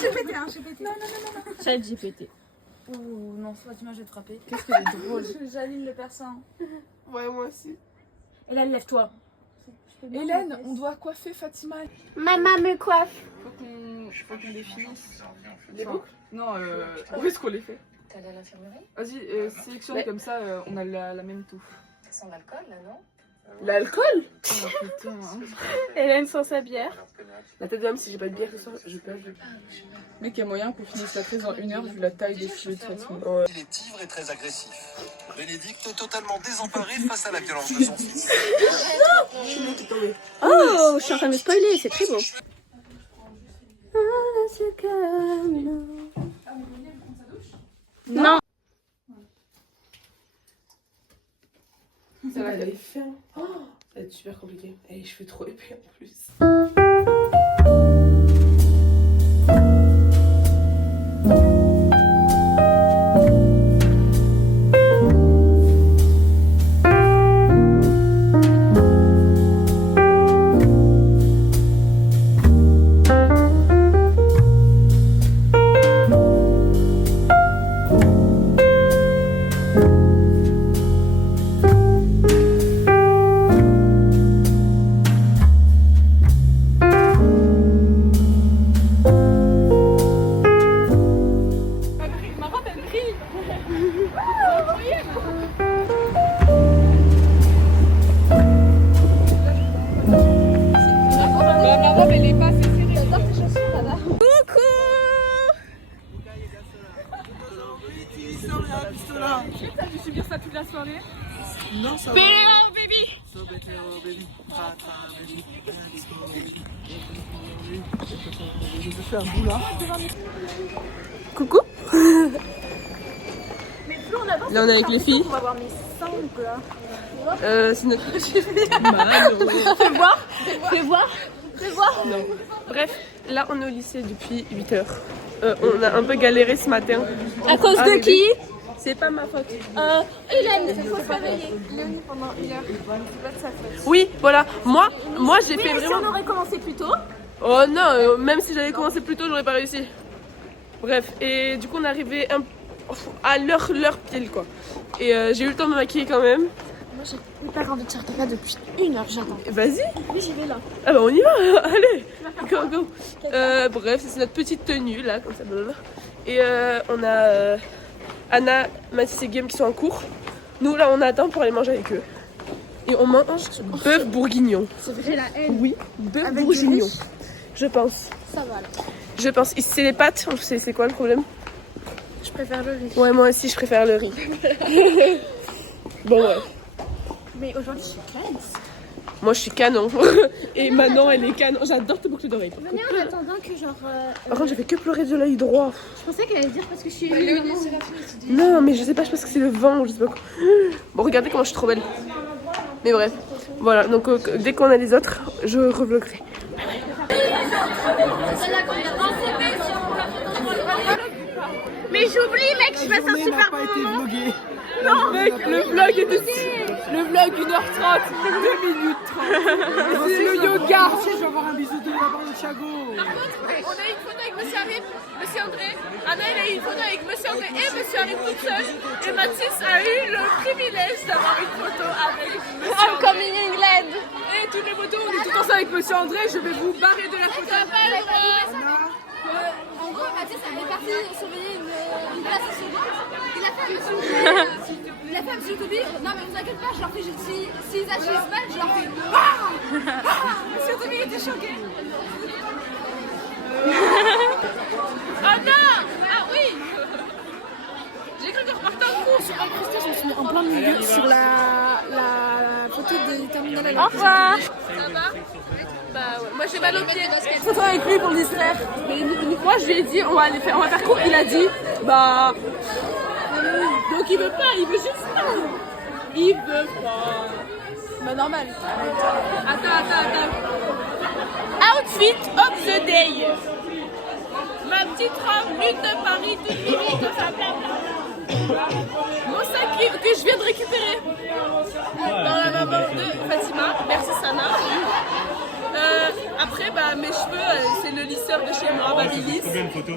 J'ai pété, hein, j'ai pété. Non. Chat GPT. Oh non, Fatima, je vais te frapper. Qu'est-ce qu'elle est drôle. J'aligne le persan. Ouais, moi aussi. Hélène, lève-toi. Hélène, on doit coiffer Fatima. Maman me coiffe. Faut qu'on les finisse. Les boucles? Non, où est-ce qu'on les fait? T'es allée à l'infirmerie? Vas-y, sélectionne Ouais. comme ça, on a la même touffe. Ça sent l'alcool là, non? L'alcool? Oh putain. Hélène sans sa bière. La tête d'âme, si j'ai pas de bière ce soir, je perds. Mec, il y a moyen qu'on finisse la crise en 1 heure vu la taille des filets de Fatima. Ouais. Il est ivre et très agressif. Bénédicte est totalement désemparée face à la violence de son fils. Oh, je suis en train de spoiler, c'est très beau. Non. Ça va aller faire. Oh, ça va être super compliqué. Et les cheveux trop épais en plus. Coucou. Là on est avec les filles. On va voir mes sangles là. C'est notre Mano. Fais voir. Non. Bref, là on est au lycée depuis 8h. On a un peu galéré ce matin. À cause de qui? C'est pas ma faute. Hélène, il faut se réveiller. Léonie pendant 1 heure. C'est pas de sa faute. Oui, voilà. Moi j'ai Oui, fait mais si vraiment. on aurait commencé plus tôt. Oh non, même si j'avais commencé plus tôt, j'aurais pas réussi. Bref, et du coup on est arrivé à l'heure pile quoi. Et j'ai eu le temps de me maquiller quand même. Moi j'ai hyper envie de faire caca depuis 1 heure, j'attends. Vas-y. Oui, j'y vais là. Ah bah on y va, allez, go. Bref, c'est notre petite tenue là, comme ça. Blablabla. Et on a Anna, Mathis et Guillaume qui sont en cours. Nous là on attend pour aller manger avec eux. Et on mange bœuf bourguignon. C'est vrai, la haine. Oui, bœuf Avec bourguignon. du riz. Je pense. Ça va là. Je pense. C'est les pâtes, c'est quoi le problème? Je préfère le riz. Ouais, moi aussi je préfère le riz. Bon ouais. Mais aujourd'hui je suis calme. Moi je suis canon. Et Manon elle est canon. J'adore tes boucles d'oreilles. Venez en attendant que genre. Par contre j'ai fait que pleurer de l'œil droit. Je pensais qu'elle allait dire parce que je suis. Non mais je sais pas, je pense que c'est le vent ou je sais pas quoi. Bon regardez comment je suis trop belle. Mais bref. Voilà, donc dès qu'on a les autres, je revloggerai. Mais j'oublie mec, je passe un super moment. Non mec, le vlog 1h30, 2 minutes 30. C'est le yoga. Je vais avoir un bisou de la barre de Thiago. Par contre, on a eu une photo avec Monsieur Arif, Monsieur André. Anna elle a eu une photo avec Monsieur André et Monsieur Arif toute seule. Et Mathis a eu le privilège d'avoir une photo avec Monsieur I'm André. coming England. Et toutes les photos, on est tout ensemble avec Monsieur André. Je vais vous barrer de la photo. En gros, Mathis est parti surveiller une place à Soubise. Il a fait un petit Toby. Non, mais vous inquiétez pas, je leur fais s'ils agissent mal, je leur fais. Monsieur Toby était choqué. Oh non! Ah oui! J'ai cru qu'on repartait en course. Je me suis mis en plein milieu sur la photo des terminales. Au revoir! Ça va? Bah ouais. Moi j'ai mal aux pieds. Photo avec lui pour le distraire. Mais moi je lui ai dit on va faire court. Il a dit bah. Donc il veut pas, il veut juste pas. Il veut pas. Bah normal. Attends. Outfit of the day. Ma petite robe lutte de Paris, toute mimi, tout ça, blablabla. Mon sac que je viens de récupérer dans la maman de Fatima, merci Sana. Après, bah, mes cheveux, c'est le lisseur de chez moi, Babyliss. Combien de photos?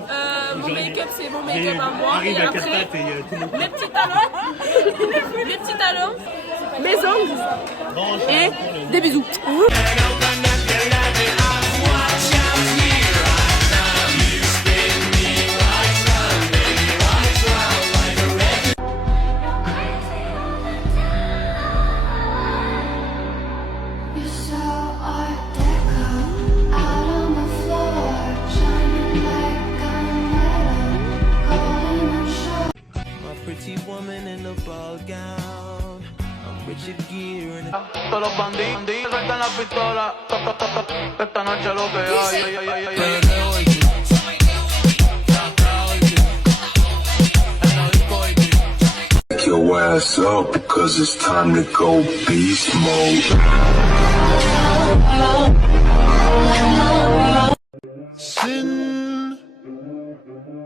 Mon make-up, c'est mon make-up à moi. Arrive Et à après, 4 pattes et tout le monde. mes petits talons, mes ongles et des bisous. Todos los bandidos sueltan la pistola. Esta noche lo que hay. Wake your ass up because it's time to go beast mode.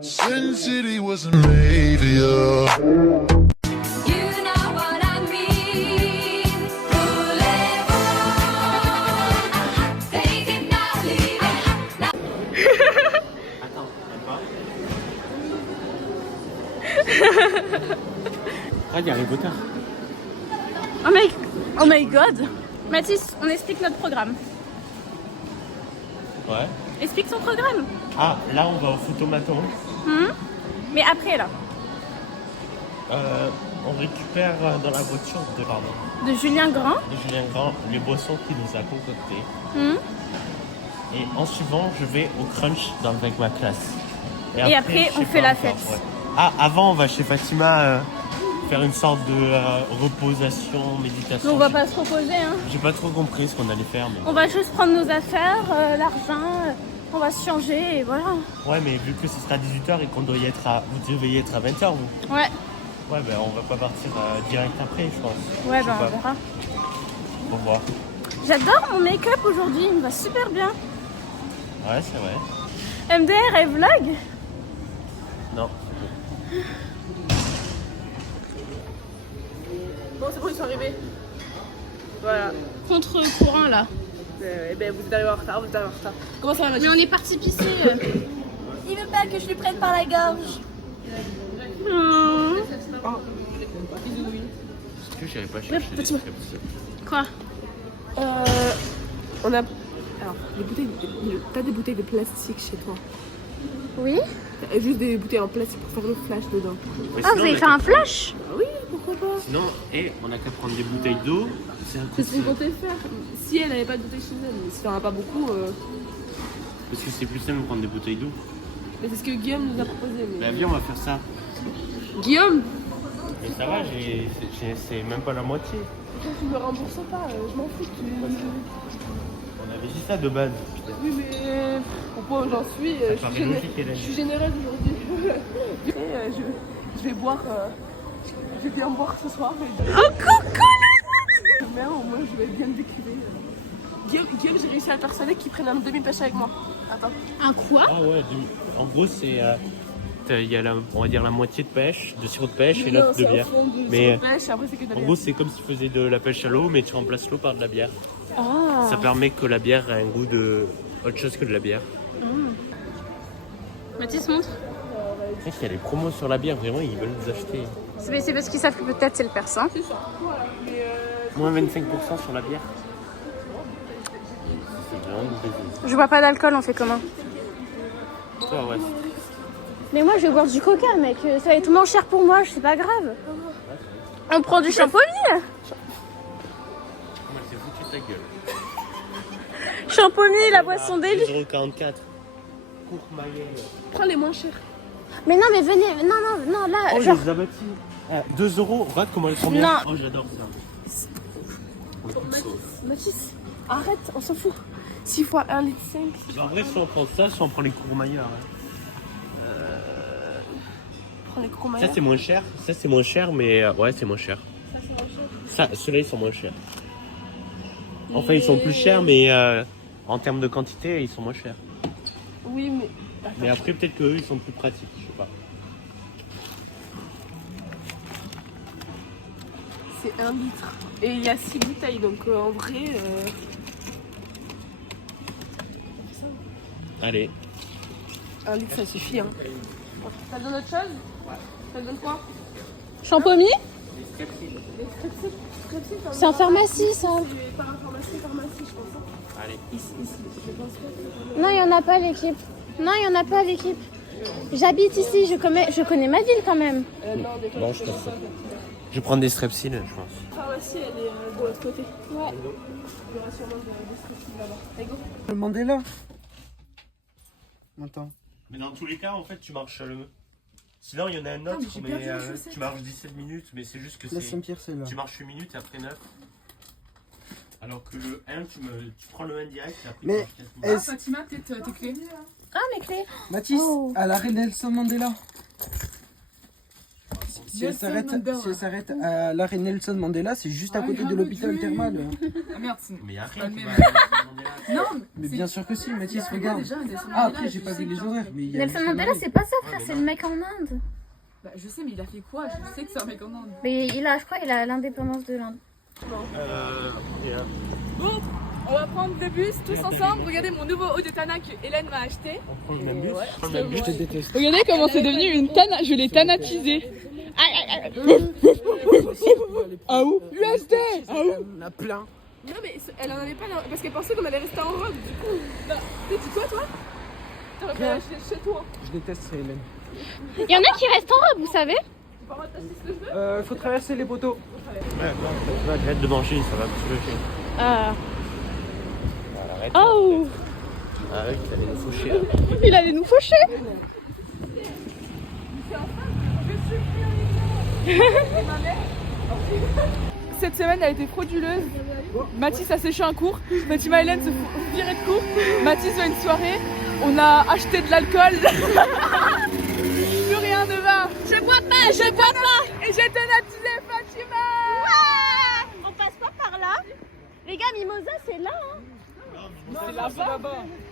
Sin City wasn't made for you. Ah, il y a Harry Potter. Oh my god. Mathis, on explique notre programme. Ouais. Explique son programme. Ah, là, on va au photomaton. Mais après, là. On récupère dans la voiture De Julien Grand. de Julien Grand les boissons qu'il nous a concoctées. Et en suivant, je vais au crunch avec ma classe. Et après, je sais on fait pas la encore, fête. ouais. Ah, avant, on va chez Fatima faire une sorte de reposation, méditation. Mais on va pas se reposer, hein. J'ai pas trop compris ce qu'on allait faire. Mais... On va juste prendre nos affaires, l'argent, on va se changer et voilà. Ouais, mais vu que ce sera 18h et qu'on doit y être vous devez y être à 20h, vous. Ouais, Ouais, ben on va pas partir direct après, je pense. ouais, Je sais ben on pas. verra. Faut voir. J'adore mon make-up aujourd'hui, il me va super bien. Ouais, c'est vrai. MDR et vlog. Non. Bon, c'est bon, ils sont arrivés. Voilà. Contre-courant là. Eh ben, vous êtes arrivés en retard, vous êtes arrivés en retard. Comment ça va, Mathis? Mais on est parti pisser. Il veut pas que je lui prenne par la gorge. Est-ce que j'irai pas chercher petit des mot. trucs? Quoi? On a. Alors, les bouteilles. T'as des bouteilles de plastique chez toi? Oui. T'as juste des bouteilles en plastique pour faire le flash dedans. Mais Ah, sinon, vous on avez a fait qu'à- un flash? Oui, pourquoi pas? Sinon, on a qu'à prendre des bouteilles d'eau. C'est un coup C'est de ce qu'on comptait faire. Si elle avait pas de bouteilles chez elle, mais si t'en as pas beaucoup. Parce que c'est plus simple de prendre des bouteilles d'eau. Mais c'est ce que Guillaume nous a proposé. Mais... Bah viens, on va faire ça. Guillaume, Mais ça va, c'est même pas la moitié. tu me rembourses pas, je m'en fous. On avait dit ça de base. Putain. Oui, mais au point où j'en suis, paraît logique, Hélène. je suis généreuse aujourd'hui. Et je vais boire. Je vais bien boire ce soir. Mais... Oh, coucou! Mais au moins, je vais bien me déculer. Guillaume, j'ai réussi à persuader qu'il prenne un demi-pêche avec moi. Attends. Un quoi? Ah ouais, en gros, c'est. Il y a on va dire la moitié de pêche, de sirop de pêche et l'autre de bière. Mais Pêche, et après, c'est que de la en bière. gros, c'est comme si tu faisais de la pêche à l'eau, mais tu remplaces l'eau par de la bière. Ah. Ça permet que la bière ait un goût de autre chose que de la bière. Mathis montre. C'est qu'il y a des promos sur la bière, vraiment, ils veulent nous acheter. C'est parce qu'ils savent que peut-être c'est le persan. Moins 25% sur la bière. C'est vraiment une bêtise. Je bois pas d'alcool, on fait comment? Toi, ouais, c'est triste. Mais moi je vais boire du coca, mec. Ça va être moins cher pour moi, c'est pas grave. On prend du champomis. Moi, c'est foutu ta gueule. Champomis, la boisson d'élite. 2,44€. Cours Mayenne. Prends les moins chers. Mais non, mais venez. Non, là. Oh, genre... les abattis. 2€, regarde comment elles sont bien. Non. Oh, j'adore ça. Mathis, arrête, on s'en fout. 6 fois 1,5 litre. En vrai, soit on prend ça, soit on prend les courmayeurs. Prends les Ça, Courmayeur. c'est moins cher. Ça, c'est moins cher, mais ouais, c'est moins cher. Ça, ceux-là, ils sont moins chers. Enfin, ils sont plus chers, mais en termes de quantité, ils sont moins chers. Oui, mais. Mais après, peut-être qu'eux, ils sont plus pratiques, je sais pas. C'est 1 litre. Et il y a 6 bouteilles, donc en vrai. Allez. Un litre, ça suffit. Hein. Ça te donne autre chose? Ça te donne quoi? Champomy? C'est en pharmacie, ça. C'est pas un pharmacie, je pense. Allez. Non, il n'y en a pas à l'équipe. Non, il n'y en a pas à l'équipe. J'habite ici, je connais ma ville quand même. Bon, je passe ça. Je vais prendre des strepsils, je pense. La pharmacie, elle est de l'autre côté. Ouais. Il y aura sûrement des strepsils là-bas. Allez, go. Le Mandela. Attends. Mais dans tous les cas, en fait, tu marches le... Sinon, il y en a un autre, mais tu marches 17 minutes, mais c'est juste que La c'est... Saint-Pierre, c'est là. Tu marches 8 minutes et après 9. Alors que le 1, tu prends le 1 direct et après Mais tu marches 15 minutes. Ah, Fatima, peut-être tes clés. Ah, mes clés. Mathis, Oh. à l'arrêt Nelson Mandela. Si elle Nelson s'arrête Mandela. à l'arrêt Nelson Mandela, c'est juste à côté de l'hôpital thermal. Ah merde, c'est... Mais il y a pas rien le qui même. va... Non, Mais c'est- bien sûr que si, Mathis, Il y a regarde. déjà un Nelson Ah, Mandela, après, j'ai je pas sais vu les que- horaires. Mais il y a Nelson juste un Mandela, arrêt. c'est pas ça, frère, mais c'est non. le mec en Inde. Bah, je sais, mais il a fait quoi? Je sais que c'est un mec en Inde. Mais je crois qu'il a l'indépendance de l'Inde. Bon, on va prendre le bus tous ensemble. Regardez mon nouveau haut de Tana que Hélène m'a acheté. On prend le même bus, je prends le même bus. Je te déteste. Regardez comment c'est devenu une tana. Je l'ai tanatisé. Ah où? USD. Ah où? On a plein. Non mais elle en avait pas parce qu'elle pensait qu'on allait rester en robe du coup. Bah, tu dis quoi toi? T'aurais pu acheter chez toi. Je déteste ça, Hélène. Il y en a qui restent en robe, vous savez. Tu peux avoir ta ce que je veux? Faut traverser les poteaux. Ouais, arrête de manger, ça va me soulager. Ah. Arrête. Oh. Arrête, il allait nous faucher là. Il allait nous faucher. Cette semaine a été frauduleuse. Mathis a séché un cours. Fatima et Hélène se font virer de cours. Mathis fait une soirée. On a acheté de l'alcool. Plus rien ne va. Je bois pas, je bois pas. Et j'ai tanatisé Fatima. Ouais. On passe pas par là. Les gars, Mimosa, c'est là. Hein. C'est là-bas.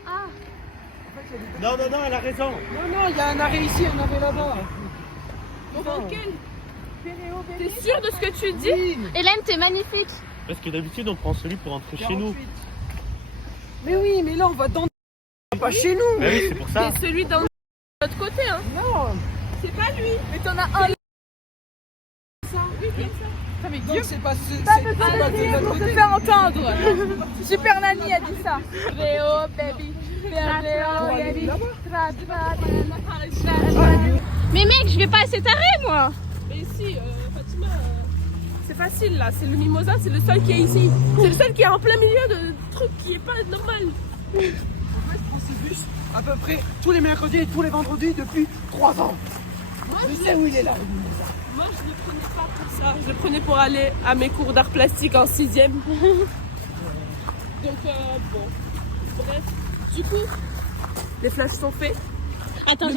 Ah. Non, non, non, elle a raison. Non, il y a un arrêt ici, un arrêt là-bas. T'es sûr de ce que tu dis? Hélène, t'es magnifique. Parce que d'habitude, on prend celui pour rentrer chez nous. Mais oui, mais là, on va dans... Pas chez nous. Bah oui, c'est pour ça. C'est celui dans l'autre côté, hein. Non. C'est pas lui. Mais t'en as un. Ça, oui, comme ça. Putain, mais Guillaume, c'est pas ce... pas pour te faire entendre. Super Nani a dit ça. Réo, baby. Réo, baby. Mais mec, je vais pas à cet arrêt, moi. Mais si, Fatima, c'est facile là. C'est le Mimosa, c'est le seul qui est ici. C'est le seul qui est en plein milieu de trucs qui est pas normal. Je prends ce bus à peu près tous les mercredis et tous les vendredis depuis 3 ans. Je sais où il est là. Moi, je ne prenais pas pour ça. Je le prenais pour aller à mes cours d'art plastique en 6e. Donc, bon. Bref. Du coup, les flashs sont faits. Attends, Le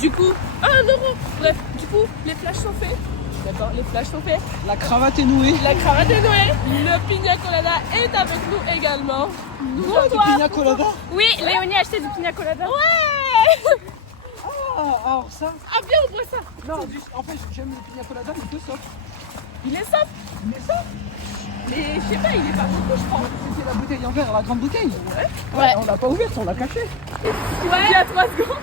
Du coup, 1 euro. Bref, du coup, les flashs sont faits. D'accord, les flashs sont faits. La cravate est nouée. La cravate est nouée. Le pina colada est avec nous également. Nous Du pina colada. Oui, Léonie a acheté du pina colada. Ouais. Ah, alors ça. Ah bien, on boit ça. Non, en fait, j'aime le pina colada, mais peu soft. Il est soft. Mais ça, Mais je sais pas, il est pas beaucoup, je crois. c'était la bouteille en verre, la grande bouteille. Ouais. On l'a pas ouverte, on l'a cachée. Ouais. Il y a 3 secondes.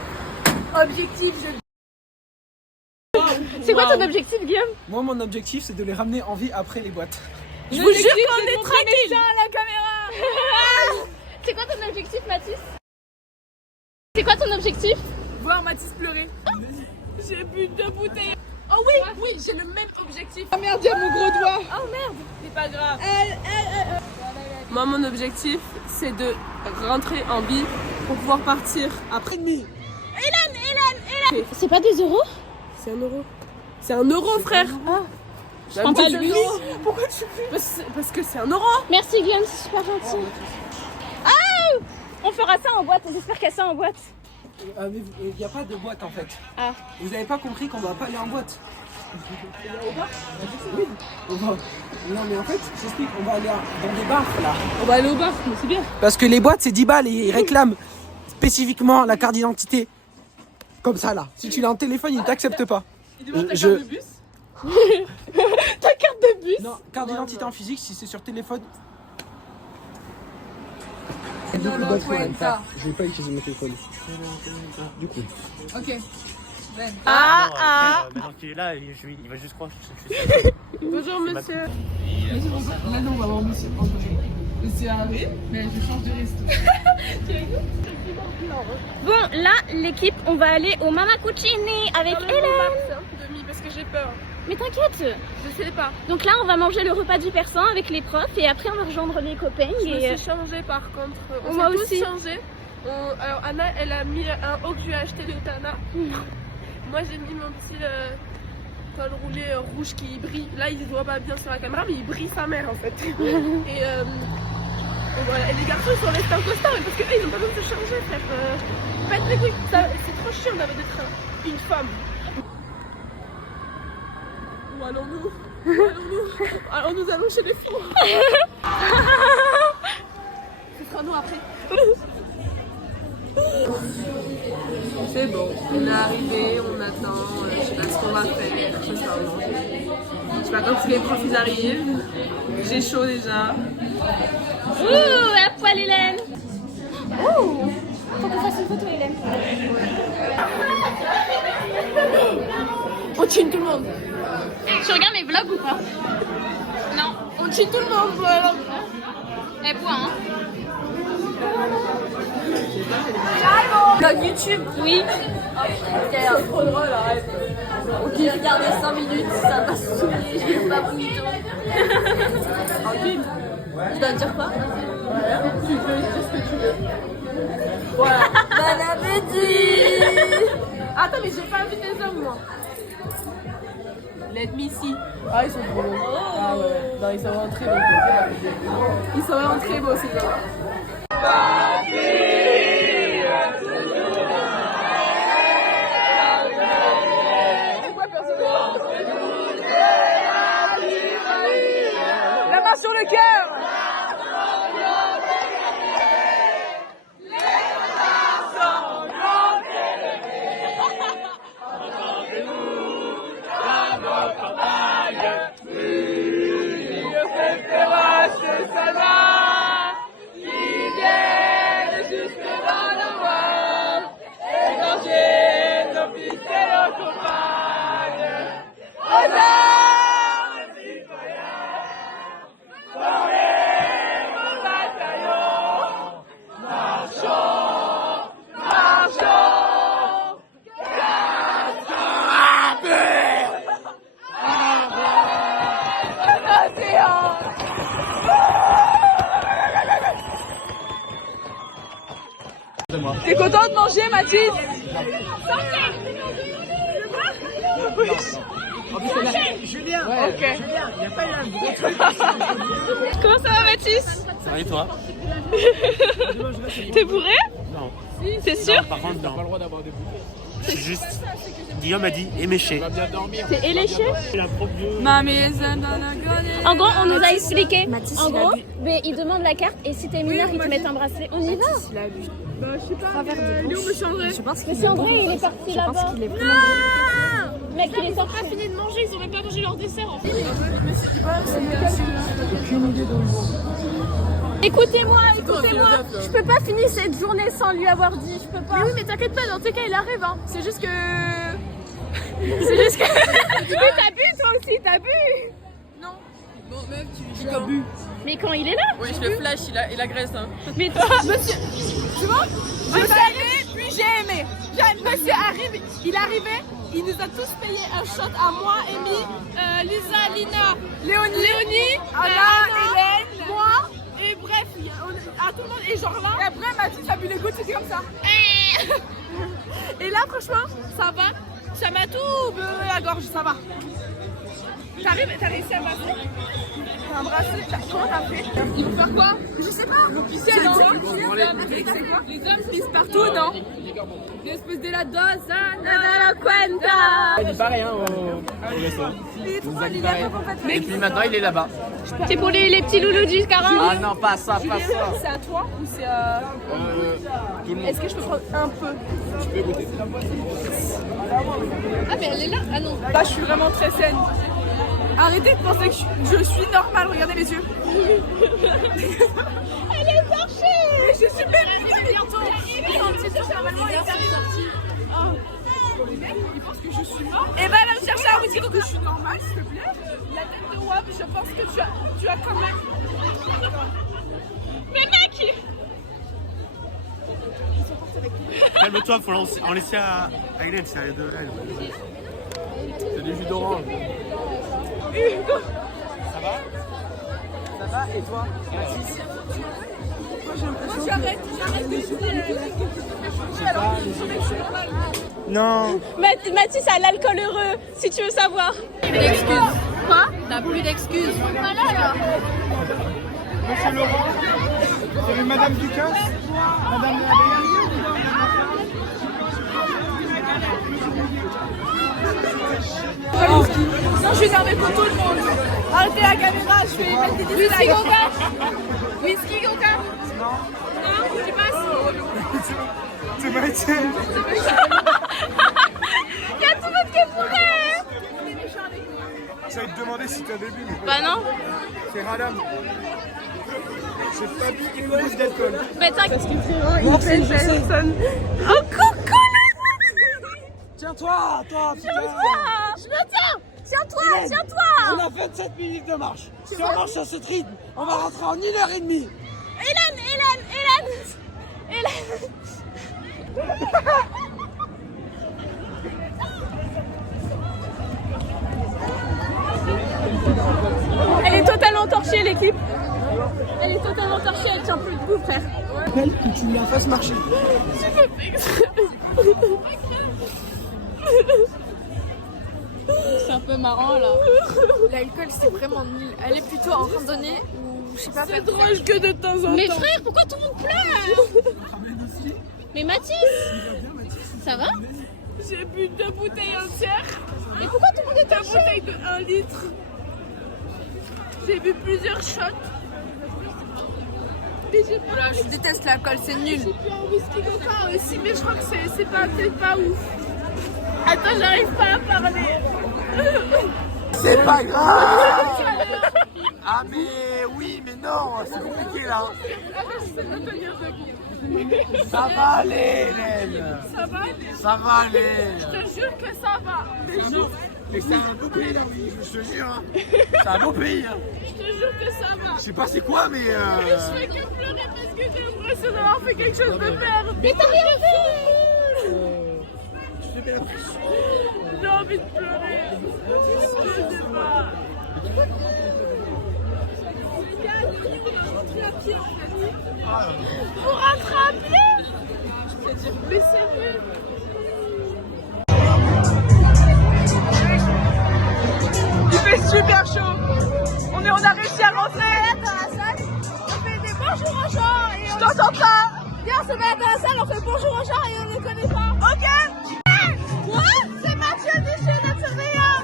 Objectif, je... C'est quoi ton objectif, Guillaume? Moi, mon objectif, c'est de les ramener en vie après les boîtes. Je vous jure qu'on est tranquille. À la caméra. C'est quoi ton objectif, Mathis? C'est quoi ton objectif? Voir Mathis pleurer. J'ai bu 2 bouteilles. Oh oui, oui, j'ai le même objectif. Ah merde, il y a mon gros doigt. Oh merde, c'est pas grave. Moi, mon objectif, c'est de rentrer en vie pour pouvoir partir après demi. C'est pas 2 euros? C'est 1 euro. C'est 1 euro, frère. Je prends pas le bus. Pourquoi tu parce que c'est 1 euro. Merci, Guillaume, c'est super gentil. Ah! On fera ça en boîte, j'espère qu'il y a ça en boîte. Mais il n'y a pas de boîte en fait. Ah. Vous avez pas compris qu'on va pas aller en boîte. Oui, on va. Non mais en fait, j'explique, on va aller dans des bars là. On va aller au bar, mais c'est bien. Parce que les boîtes c'est 10 balles et ils réclament spécifiquement la carte d'identité. Comme ça là. Si tu l'as en téléphone, ils t'acceptent pas. Il demande ta Je- carte de bus. Ta carte de bus. Non, carte d'identité en physique, si c'est sur téléphone. beaucoup d'infos même pas. Je vais pas utiliser mon téléphone. Du coup. Ok. Maintenant qu'il est là, il va juste croire que je suis. Bonjour monsieur. Maintenant, on va voir monsieur André. Monsieur Harry, mais je change de reste. Bon, là, l'équipe, on va aller au Mama Cucini avec Hélène. Demi parce que j'ai peur. Mais t'inquiète. Je sais pas. Donc là, on va manger le repas du persan avec les profs et après, on va rejoindre les copains. Je me suis changée par contre. On Moi s'est tous aussi. changés. Alors Anna, elle a mis un haut que je lui ai acheté de Tana. Moi, j'ai mis mon petit col roulé rouge qui brille. Là, il se voit pas bien sur la caméra, mais il brille sa mère en fait. Et voilà. Et les garçons, ils sont restés en costard parce qu'eux, ils ont pas besoin de se changer, frère. Faites les couilles. C'est trop chiant d'être une femme. Où allons-nous? Où allons-nous? Alors, nous allons chez les fous. Ce sera nous après. C'est bon, on est arrivé, on attend, je sais pas ce qu'on va faire, je sais pas manger. Je sais pas quand les profs ils arrivent, j'ai chaud déjà. Ouh, à poil Hélène. Ouh, faut qu'on fasse une photo Hélène. On chine tout le monde. Tu regardes mes vlogs ou pas? Non, on chine tout le monde, voilà. Elle boit, hein. Vlog YouTube. Oui. C'est trop drôle, arrête. Ok, regardez 5 minutes, ça m'a saoulé, j'ai pas voulu. Ok. Je dois dire quoi? Voilà. Tu veux dire ce que tu veux. Voilà. Bon appétit. Attends, mais j'ai pas vu des hommes, moi. Let me see. Ah, ils sont trop beaux. Ah ouais. Non, ils sont vraiment très beaux. Ils sont vraiment très beaux, ces hommes. La main sur le cœur. T'es content de manger, Mathilde? Julien, Ok. Comment ça va Mathis? Ça va et toi? T'es bourré? Non. C'est sûr? Par contre, non. Je suis juste. Guillaume a dit éméché. T'es éléché? Ma maison dans la galère. En gros, on nous a expliqué. En gros, mais ils demandent la carte et si t'es mineur, ils te mettent un bracelet. On y va? Bah, je sais pas. Léo me changerait. Je pense Mais qu'il c'est André, il est parti là-bas. pense qu'il est vraiment. Mec, il est pas fini de manger, ils ont même pas mangé leur dessert en fait. Écoutez-moi, écoutez-moi. Je peux pas finir cette journée sans lui avoir dit. Je peux pas. Mais oui, mais t'inquiète pas, dans tous les cas, il arrive. Hein. C'est juste que. C'est juste que. Mais t'as bu toi aussi, t'as bu. Non. Bon, meuf, tu as bu. Mais quand il est là. Oui, je le flash, il agresse. Hein. Mais toi. Monsieur. Tu vois? Je savais, puis j'ai aimé. Monsieur arrive, il arrivait. Il nous a tous payé un shot à moi, Amy, Lisa, Lina, Léonie, Anna, Hélène, moi, et bref, à tout le monde. Et genre là, et après Mathilde a bu les gouttes, c'était comme ça. Et là, franchement, ça va. Ça m'a tout beurré la gorge, ça va. T'as réussi à passer? T'as embrassé? Comment t'as fait? Ils vont faire quoi? Je sais pas. Ils vont pisser, non? Les hommes pissent partout, non? Después de la dosa, nada la cuenta. Il dit pareil, hein, au restaurant. Il nous a dit pareil. Et puis maintenant, il est là-bas. C'est pour les petits loulous du Scarin. Ah non, pas ça, pas ça. C'est à toi ou c'est à... Tout le monde. Est-ce que je peux prendre un peu? Tu peux goûter. Ah mais elle est là? Ah non. Là je suis vraiment très saine. Arrêtez de penser que je suis normale, regardez les yeux. Elle est torchée. Mais je suis même bientôt. Normalement, il est sorti. Il pense que je suis morte. Et bah, elle va me chercher à vous dire que je suis normale, s'il te plaît. La tête de WAP, je pense que tu as quand même. Mais mec! Calme-toi, faut en laisser à Hélène, c'est à de elle. C'est des jus d'orange. Ça va? Ça va et toi? J'arrête de Non. Mathis a l'alcool heureux, si tu veux savoir. D'excuses. Quoi? T'as plus d'excuses. Voilà là. Monsieur Laurent, vous avez Madame Ducasse? Madame Non, je suis énervée pour tout le monde. Arrêtez la caméra, je vais mettre des dislikes. Whisky Coca? Whisky Coca? Non. Non, tu passes. C'est Maïté. Il y a tout le monde qui est bourré. J'allais te demander si t'avais bu, mais Bah non. c'est Radam. J'ai pas bu une goutte d'alcool. Mais t'inquiète. Bon, c'est personne. Oh coucou. Tiens-toi, toi, putain. Je me tiens. Tiens-toi, Hélène, tiens-toi. On a 27 minutes de marche. Si on marche à cette rythme, on va rentrer en 1h30. Hélène. Elle est totalement torchée, l'équipe. Elle est totalement torchée, elle tient plus debout, frère. Que tu la fasses marcher. C'est un peu marrant là. L'alcool c'est vraiment nul. Elle est plutôt en randonnée ou je sais pas. C'est drôle que de temps en temps. Mais frère, pourquoi tout le monde pleure? Mais Mathis, ça va? J'ai bu 2 bouteilles entières. Mais pourquoi tout le monde est 2 torché? bouteilles de 1 litre. J'ai bu plusieurs shots. Voilà, je déteste l'alcool, c'est nul. J'ai bu un whisky Coca aussi, mais je crois que c'est peut-être pas ouf. Attends, j'arrive pas à parler. C'est pas grave. Ah mais oui, mais non, c'est compliqué là. Je sais pas tenir debout. Ça va aller, Hélène. Ça va aller. Ça va aller. Je te jure que ça va. Mais c'est un beau pays la vie, je te jure. Hein. C'est un beau pays. Hein. Je te jure que ça va. Je sais pas c'est quoi, mais. Je fais que pleurer parce que j'ai l'impression d'avoir fait quelque chose de merde. Mais t'as rien fait. J'ai envie de pleurer. Je sais pas. Pour rattraper. Mais c'est nul. Il fait super chaud. On a réussi à rentrer. Dans la salle. On fait des bonjours aux gens. Je t'entends pas. Viens, on se met dans la salle, on fait bonjour aux gens et on les connaît pas. Ok. Quoi? C'est Mathieu Michel, notre surveillant.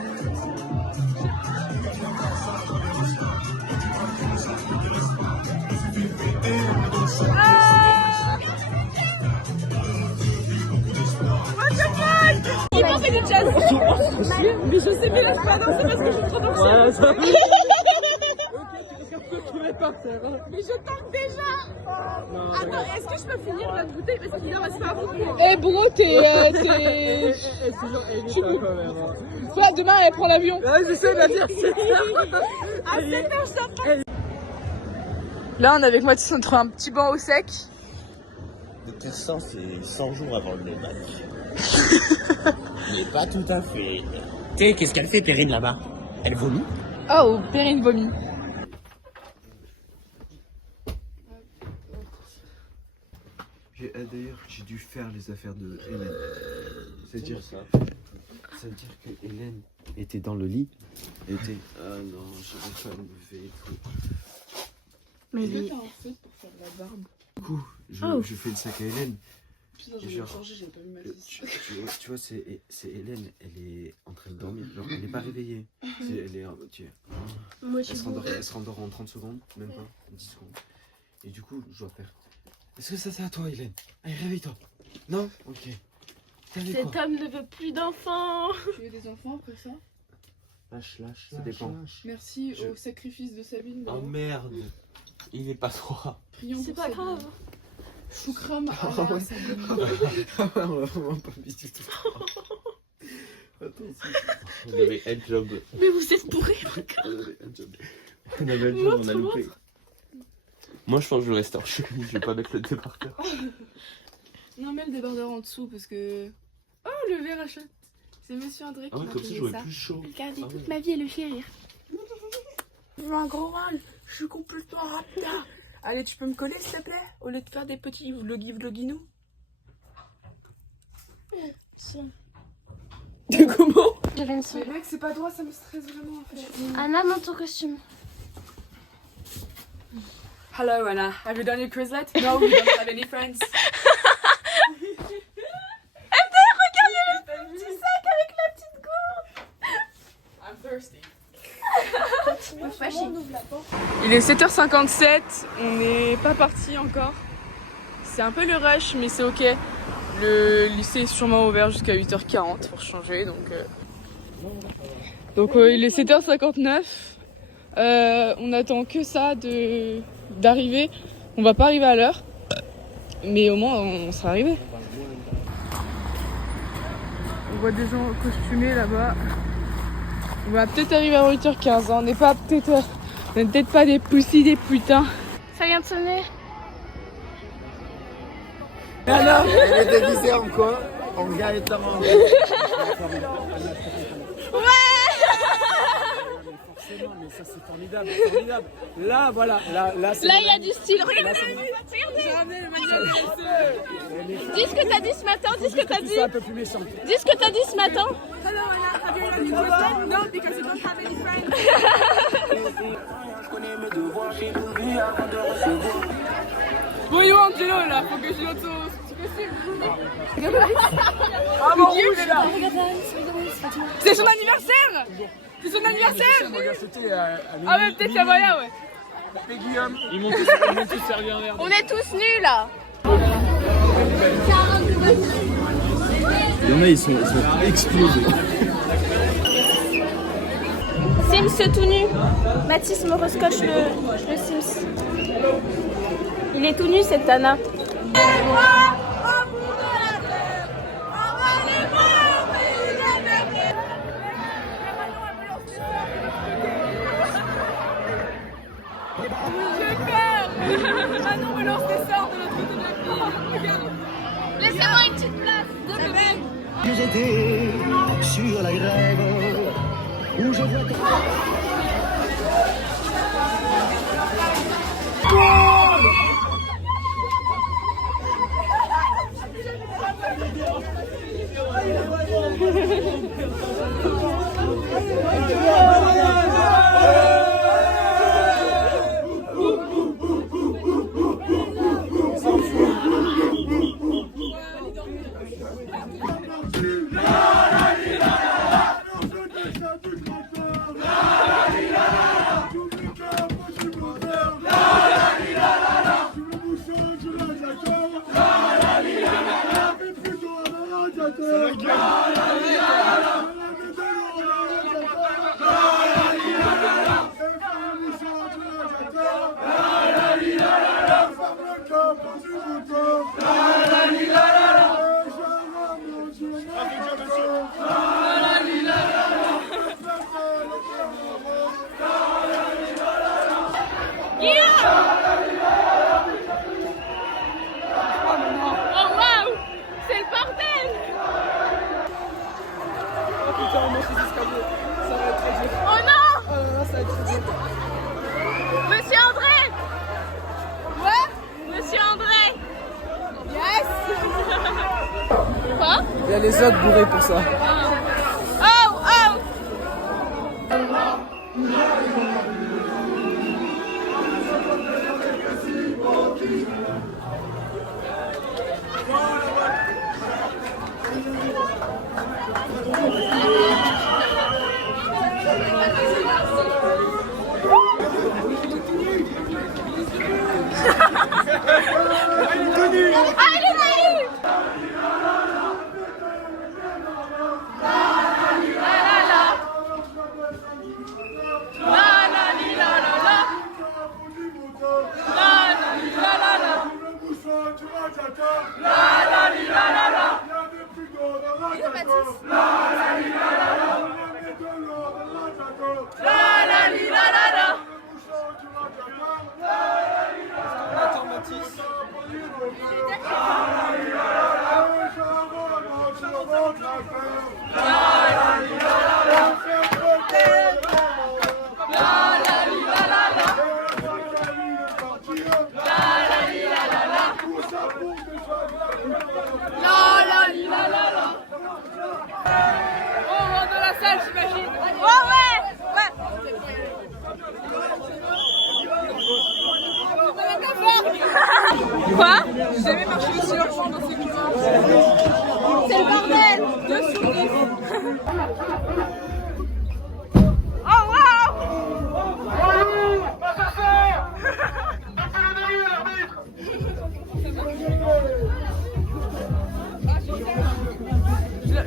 What the fuck? Il m'a fait du jazz. Mais je sais bien que je peux pas danser parce que je suis trop danseuse. Voilà, ça. Mais je tente déjà. Attends, est-ce que je peux finir la bouteille parce qu'il en reste pas beaucoup. Eh bro, t'es... Frère, demain elle prend l'avion. Ouais, j'essaie de la dire. À 7h, je t'entends. Là on est avec Mathis, on trouve un petit banc au sec. De toute façon, c'est 100 jours avant le match. Mais pas tout à fait. Tu sais, qu'est-ce qu'elle fait, Perrine, là-bas? Elle vomit? Oh, Perrine vomit. D'ailleurs, j'ai dû faire les affaires de Hélène. C'est-à-dire que Hélène était dans le lit. Elle était... Ah non, je vais pas me lever et tout. Mais lui... t'as un feu pour faire la barbe? Du coup, je fais le sac à Hélène. Putain, j'en ai changé, j'ai pas vu ma liste. Tu vois, c'est Hélène, elle est en train de dormir. Genre, elle n'est pas réveillée. Elle est... Elle se rendort en 30 secondes, même pas, 10 secondes. Et du coup, je dois faire... Est-ce que ça c'est à toi, Hélène? Allez, réveille-toi. Non? Ok. Cet homme ne veut plus d'enfants. Tu veux des enfants après ça? Lâche, ça dépend. Merci au sacrifice de Sabine. Oh merde, il est pas 3. C'est pas grave. Choukram. Ah ouais. On va vraiment pas mis du tout. Attends, On avait un job. Mais vous êtes bourrés. on avait un job. On avait un job, on a loupé. Moi je pense que je vais rester en chemise, je vais pas mettre le débardeur. Non, mets le débardeur en dessous parce que. Oh, le verre à chat. C'est Monsieur André qui Ah ouais, m'a comme ça donné j'aurais ça. plus chaud. Regardez, Ah toute ouais. ma vie, elle le fait rire. Je veux un gros rôle. Je suis complètement rapide. Allez, tu peux me coller s'il te plaît? Au lieu de faire des petits vloginous. Comment? J'avais une soirée. Mais mec, c'est pas droit, ça me stresse vraiment en fait. Anna, dans ton costume. Hello Anna, have you done your Quizlet? No, we don't have any friends. I'm thirsty. Il est 7h57, on n'est pas parti encore. C'est un peu le rush, mais c'est ok. Le lycée est sûrement ouvert jusqu'à 8h40 pour changer, donc il est 7h59. On attend que ça d'arriver. On va pas arriver à l'heure, mais au moins on sera arrivé. On voit des gens costumés là-bas. On va peut-être arriver à 8h15. On n'est peut-être pas des poussis, des putains. Ça vient de sonner. Alors, Elle est déguisée en quoi? En Gaëtan. forcément, mais ça c'est formidable, formidable. Là, voilà, là c'est. Là, il y a du style. Regardez. Dis ce que t'as dit ce matin. Dis ce que t'as dit. Un peu plus méchant. Dis ce que t'as dit ce matin. Voyons Angelo là, faut que je l'entende. Ah mon rouge est là. C'est son anniversaire. C'est son anniversaire. On va bien sauter à Ah ouais, peut-être qu'il y a moyen, ouais. Et Guillaume. Ils m'ont tous servi un verre. On est tous nus là. Il y en a, ils sont explosés. Sims tout nu. Mathis me rescotche le Sims. Il est tout nu cette Anna. Manon me lance des sorts de notre photographie. Laissez-moi une petite place. J'étais sur la grève où je vois Monsieur André. Ouais. Monsieur André. Yes. Quoi? Il y a les autres bourrés pour ça. Oh, oh.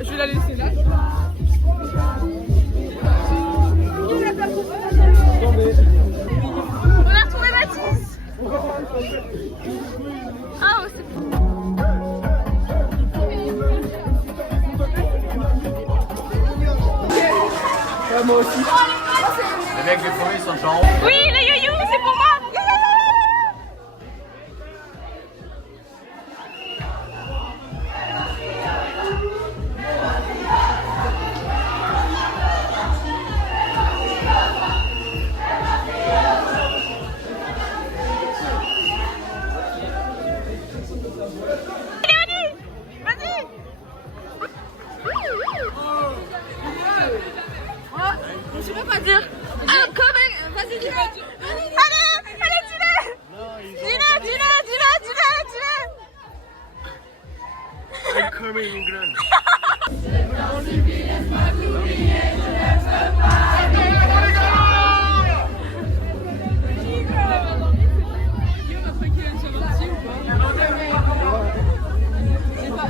Je vais la laisser là. On a retrouvé Mathis. Ah, oh, c'est... Moi aussi. Les mecs des premiers sont genre. Oui, le yo-yo, c'est pour moi. Je sais pas quoi dire. Ah, comment? Vas-y, dis-le. Allez, dis-le. Dis-le.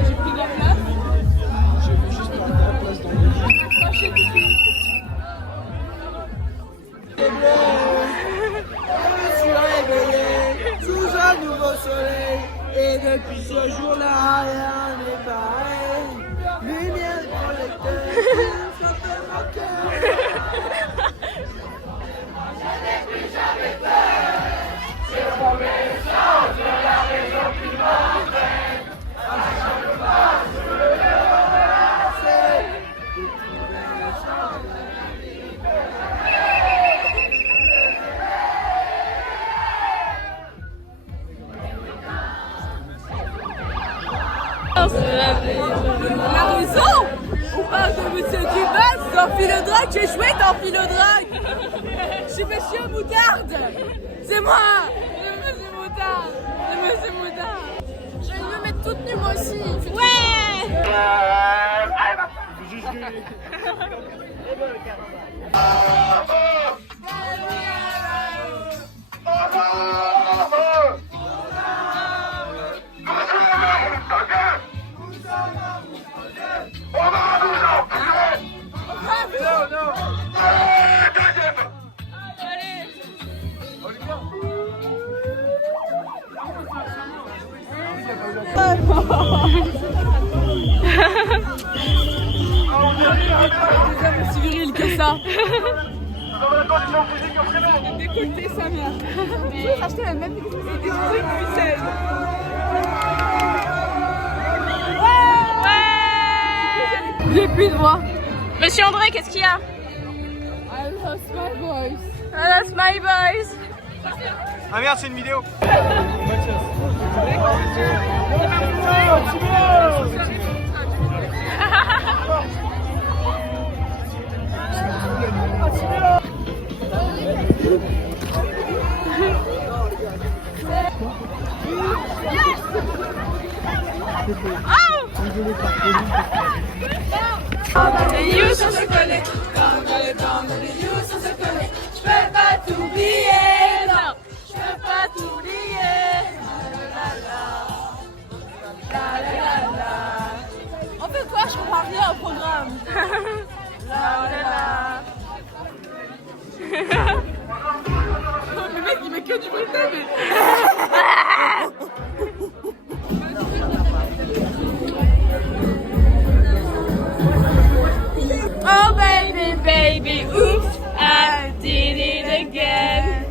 J'ai pris de la place. Je veux juste prendre de la place dans le Je suis réveillé sous un nouveau soleil. Et depuis ce jour-là, rien n'est pareil. Lumière et projecteur, ça fait mon cœur. La raison. On parle de monsieur Dubas dans Philodrague. J'ai joué dans Philodrague. Je suis monsieur Moutarde. C'est moi. Le monsieur Moutarde. Le monsieur Moutarde. Je vais me mettre toute nue moi aussi. Ouais. Des hommes aussi virils que ça. Décolleté sa mère. Tu veux racheter la même décolleté des trucs pucelles. Ouais. J'ai plus de voix. Monsieur André, qu'est-ce qu'il y a? I lost my voice. I lost my voice. Ah merde, c'est une vidéo. Les yeux sur se coller, dans les dents, les yeux sur se coller. Je peux pas t'oublier, non, je peux pas t'oublier. On fait quoi? Je comprends rien au programme. Le mec il met que du bruit mais... Oh baby, baby, oops, I did it again.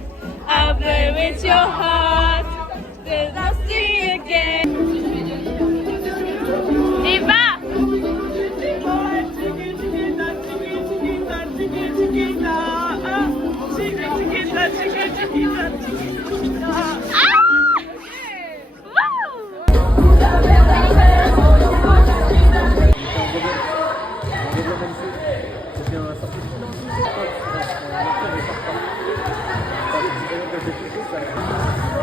I'll play with your heart, then I'll see again. Eva! Ah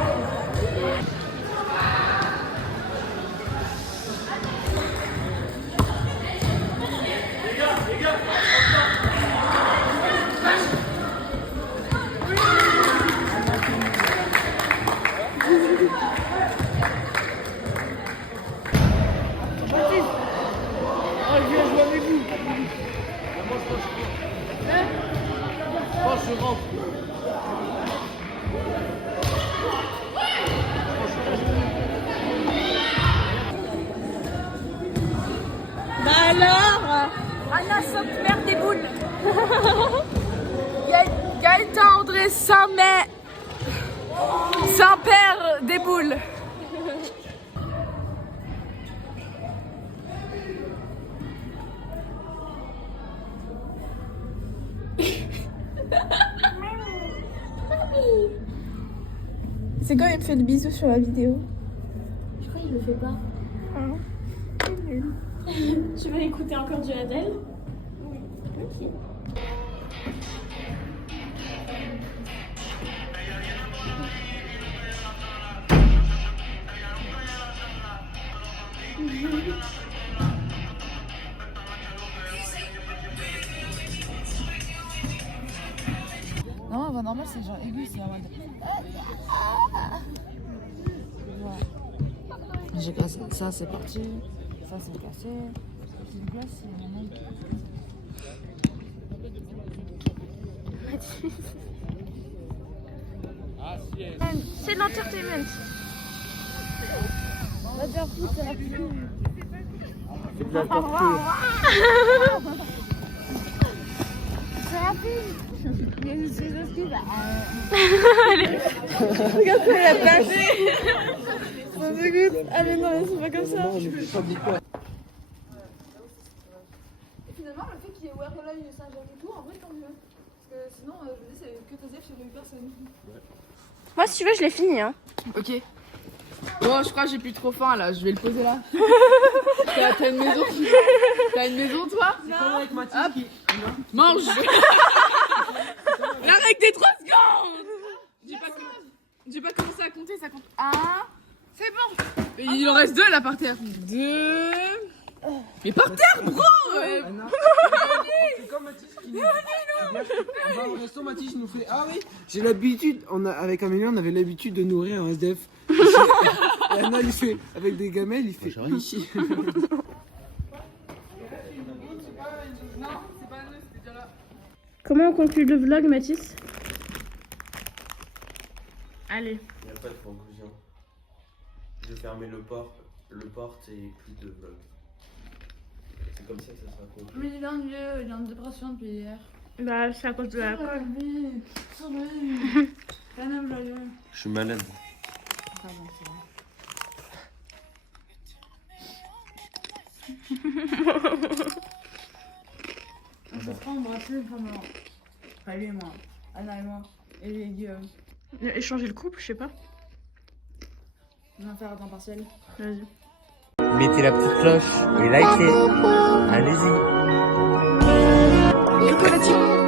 je rentre. Bah alors, Anna Sainte-Mère des boules. Gaëtan André Saint-Mai, Saint-Père des boules. C'est quand il me fait le bisou sur la vidéo. Je crois qu'il le fait pas. Tu veux écouter encore du Adèle? Oui. Ok. Non, la voix normale, c'est genre aigu, c'est en mode. Voilà. J'ai cassé. Ça, c'est parti. Ça, c'est cassé. C'est une place, c'est normal. C'est l'entertainment. On va dire tout, c'est la pub. C'est de la torture. C'est la pub. Il y a une chose qui va. Regarde, elle a placé. Ça dégoûte. Allez, non, c'est pas comme ça. Non, mais c'est pas beaucoup. Et finalement, le fait qu'il y ait Wereleuil et Saint-Jacques et tout, en vrai, tant mieux. Parce que sinon, je me dis, c'est que TZF sur 8 personnes. Moi, si tu veux, je l'ai fini. Hein. Ok. Bon, je crois que j'ai plus trop faim là, je vais le poser là. T'as une maison? T'as une maison toi? Non. Hop. Mange. La règle des 3 secondes. J'ai pas commencé à compter, ça compte 1. C'est bon. Et il en reste 2 là par terre. 2. Mais par terre, bro. C'est comme Mathis qui nous... On va au resto, Mathis nous fait... Ah oui, j'ai l'habitude, avec Amélie, on avait l'habitude de nourrir un SDF. Et Anna, il fait, avec des gamelles, il fait... Ici. Comment on conclut le vlog, Mathis? Allez. Il n'y a pas de conclusion. Je vais fermer le porte et plus de vlog. C'est comme ça que ça sera conclu. Mais il est en dépression depuis hier. Bah, c'est à cause de la colle. Je suis malade. On se fera embrasser pendant. Enfin, lui et moi. Anna et moi. Et Guillaume. Échanger le couple, je sais pas. On va faire un temps partiel. Vas-y. Mettez la petite cloche et likez. Allez-y. Chocolatine.